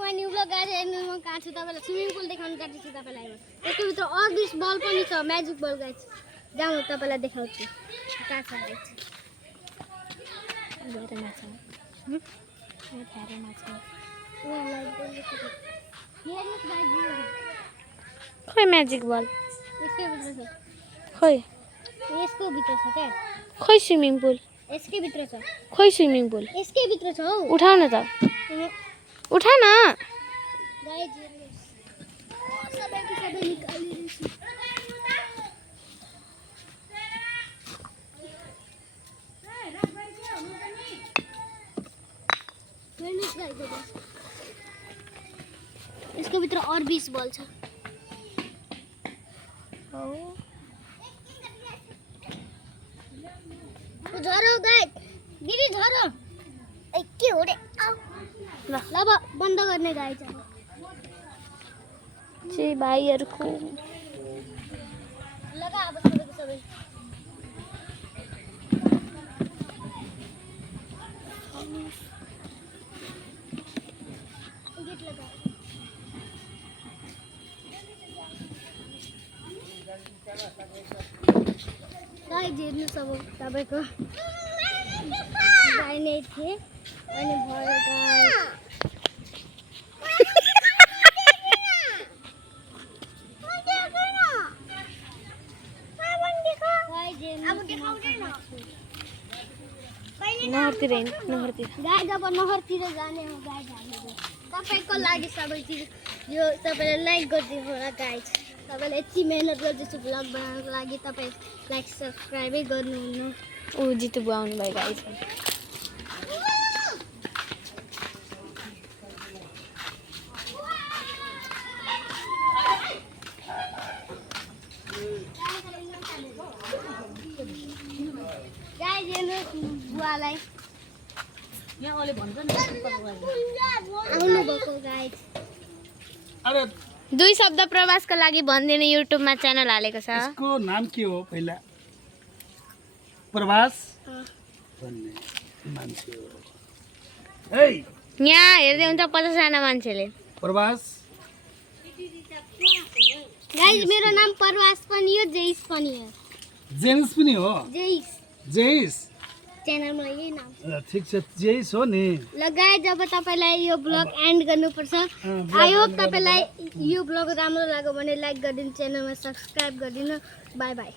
म new blog गाडी हेर्नु म कहाँ छु तपाईलाई स्विमिङ पुल देखाउन जाँदैछु तपाईलाई यसको भित्र अर बल पनि छ म्याजिक बल गाइस जाऊ म तपाईलाई देखाउँछु कहाँ छ गाइस हेरेमा छ हेरेमा छ खोइ म्याजिक बल यसको भित्र छ खोइ यसको भित्र छ के खोइ स्विमिङ पुल यसकै भित्र छ खोइ स्विमिङ पुल यसकै भित्र छ हौ उठाउ न त उठा न गाइस सबै निकालिरहेछु इसके भित्र और 20 बॉल छ झरो गाइस दिदी झरो के हो रे ल बन्द गर्ने गाइस चाहिँ भाइहरुको लगा अब सबै गेट लगा गाइस हेर्नु सब तपाईको गाई नै थिए अनि भयो गाइस नहरतिर गाई जब नहरतिर जाने हो गाई हामीले तपाईको लागि सबै चिज यो तपाईले लाइक गरिदिनु होला गाइस तपाईले यति मेहनत गर्दैछु ब्लग बनाउनको लागि तपाई लाइक सब्स्क्राइबै गर्नुहुन्न ओ जितु बुवा आउनु भयो गाइस गाइस हेर्नु बुवालाई यहाँ ओले भन्छ नि आउनु भएको गाइस अरे दुई शब्द प्रवासको लागि भन्दिने युट्युब मा च्यानल हालेको छ यसको नाम के हो पहिला प्रवास भन्ने मान्छे हो ए यहाँ हेर्दै हुन्छ 50 जना मान्छेले प्रवास गाइस मेरो नाम प्रवास पनि हो जेइस पनि हो जेन्स पनि हो जेइस जेइस च्यानलमा यही नाम ठीक छ जेइस हो नि लगाए जब तपाईलाई यो ब्लग एन्ड गर्नुपर्छ आई होप तपाईलाई यो ब्लग राम्रो लाग्यो भने लाइक गरिदिनु च्यानलमा सब्स्क्राइब गरिदिनु बाइ बाइ